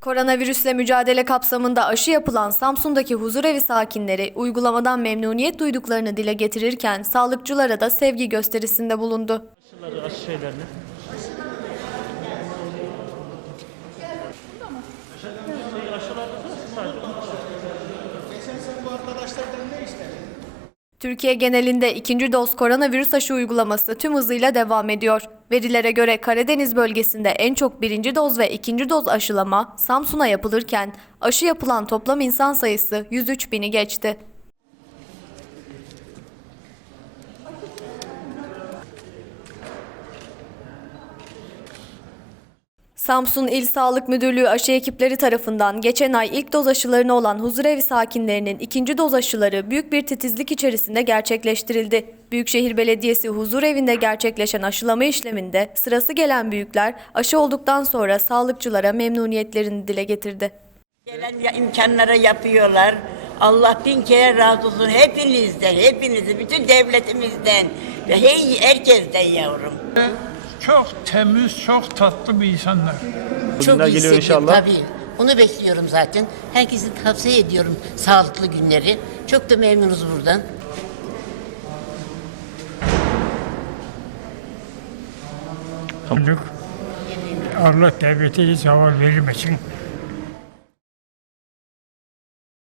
Koronavirüsle mücadele kapsamında aşı yapılan Samsun'daki huzurevi sakinleri uygulamadan memnuniyet duyduklarını dile getirirken sağlıkçılara da sevgi gösterisinde bulundu. Aşıları, aşı şeylerini. Şey, aşılarda da sadece Türkiye genelinde ikinci doz koronavirüs aşı uygulaması tüm hızıyla devam ediyor. Verilere göre Karadeniz bölgesinde en çok birinci doz ve ikinci doz aşılama Samsun'a yapılırken aşı yapılan toplam insan sayısı 103 bini geçti. Samsun İl Sağlık Müdürlüğü aşı ekipleri tarafından geçen ay ilk doz aşılarına olan huzurevi sakinlerinin ikinci doz aşıları büyük bir titizlik içerisinde gerçekleştirildi. Büyükşehir Belediyesi huzur evinde gerçekleşen aşılama işleminde sırası gelen büyükler aşı olduktan sonra sağlıkçılara memnuniyetlerini dile getirdi. Gelen ya- imkanlara yapıyorlar. Allah bin kere razı olsun hepinizden, hepinizi, bütün devletimizden ve hey, herkesten yavrum. Çok temiz, çok tatlı bir insanlar. Çok Günler iyi geliyor hissediyorum inşallah. Tabii. Onu bekliyorum zaten. Herkese tavsiye ediyorum sağlıklı günleri. Çok da memnunuz buradan. Allah devlete hiç zaval vermesin.